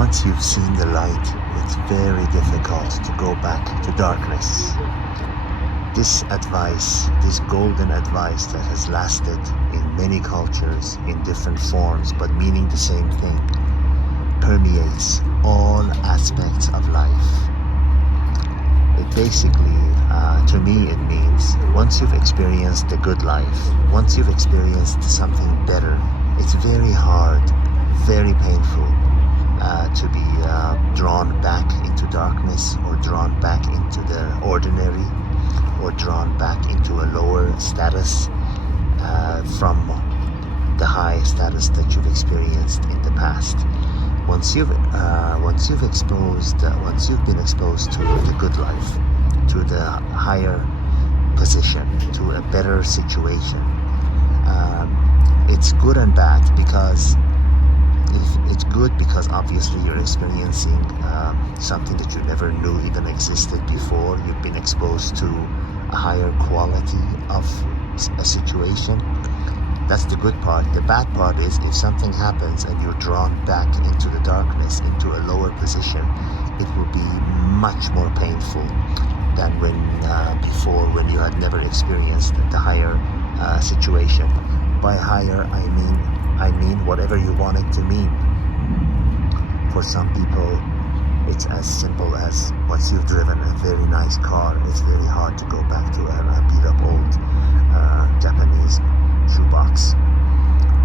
Once you've seen the light, it's very difficult to go back to darkness. This advice, this golden advice that has lasted in many cultures in different forms but meaning the same thing, permeates all aspects of life. It basically, to me, it means once you've experienced the good life, once you've experienced something better, it's very hard, very painful to be drawn back into darkness or drawn back into the ordinary or drawn back into a lower status from the high status that you've experienced in the past. Once you've been exposed to the good life, to the higher position, to a better situation, it's good and bad because it's good because obviously you're experiencing something that you never knew even existed before. You've been exposed to a higher quality of a situation. That's the good part. The bad part is if something happens and you're drawn back into the darkness, into a lower position, it will be much more painful than before when you had never experienced the higher situation. By higher, I mean whatever you want it to mean. For some people, it's as simple as once you've driven a very nice car, it's very hard to go back to a beat up old Japanese shoebox.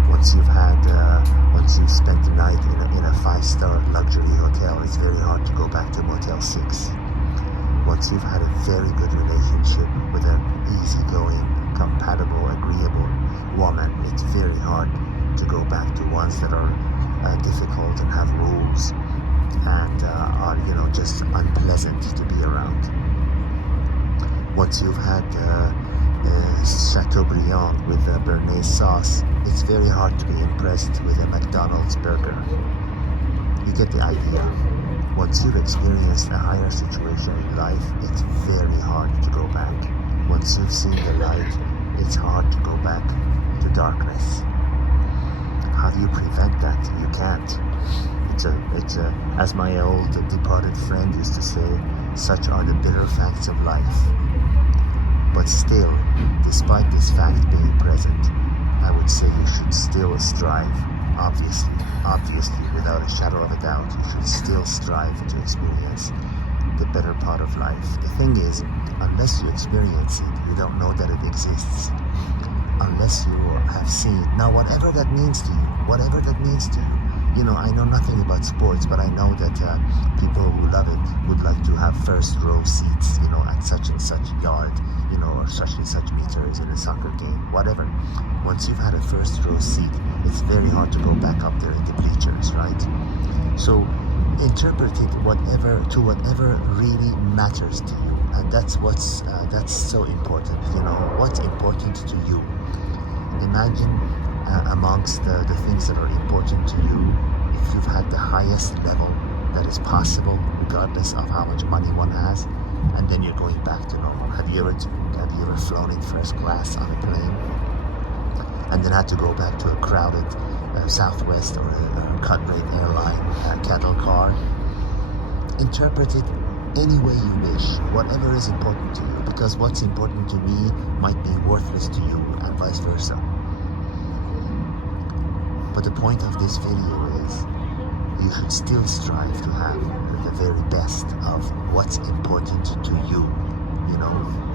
Once you've spent the night in a 5-star luxury hotel, it's very hard to go back to Motel 6. Once you've had a very good relationship with an easygoing, compatible, agreeable woman, it's very hard to go back to ones that are difficult and have rules and are just unpleasant to be around. Once you've had Chateaubriand with a Béarnaise sauce, it's very hard to be impressed with a McDonald's burger. You get the idea. Once you've experienced a higher situation in life, it's very hard to go back. Once you've seen the light, it's hard to go back to darkness. How do you prevent that? You can't. It's as my old departed friend used to say, such are the bitter facts of life. But still, despite this fact being present, I would say you should still strive. Obviously, without a shadow of a doubt, you should still strive to experience the better part of life. The thing is, unless you experience it, you don't know that it exists. Unless you have seen. Now, whatever that means to you, I know nothing about sports, but I know that people who love it would like to have first row seats, at such and such yard, or such and such meters in a soccer game, whatever. Once you've had a first row seat, it's very hard to go back up there in the bleachers, right? So interpret it whatever really matters to you, and that's so important. What's important to you. Imagine amongst the things that are important to you, if you've had the highest level that is possible, regardless of how much money one has, and then you're going back to normal. Have you ever flown in first class on a plane and then had to go back to a crowded Southwest or a cut-rate airline cattle car? Interpret it any way you wish, whatever is important to you, because what's important to me might be worthless to you, and vice versa. But the point of this video is, you should still strive to have the very best of what's important to you.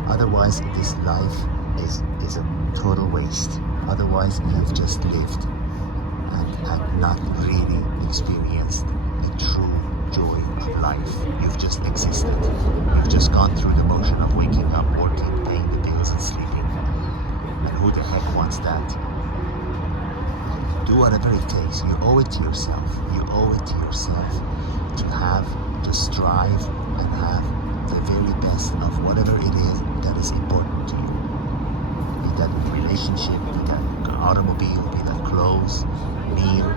Otherwise this life is a total waste. Otherwise you've just lived and not really experienced the true joy of life. You've just existed. You've just gone through the motion of waking up, working, paying the bills, and sleeping. And who the heck wants that? Do whatever it takes. You owe it to yourself. You owe it to yourself to strive and have the very best of whatever it is that is important to you. Be that relationship, be that automobile, be that clothes, meal,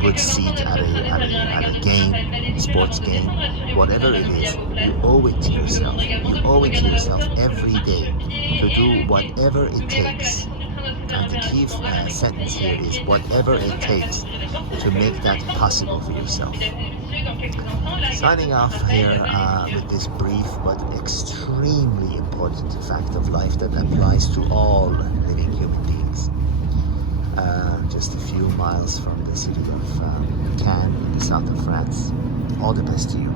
good seat at a game, sports game, whatever it is, you owe it to yourself. You owe it to yourself every day to do whatever it takes. And the key sentence here is whatever it takes to make that possible for yourself. Signing off here with this brief but extremely important fact of life that applies to all living human beings. Just a few miles from the city of Cannes in the south of France. All the best to you.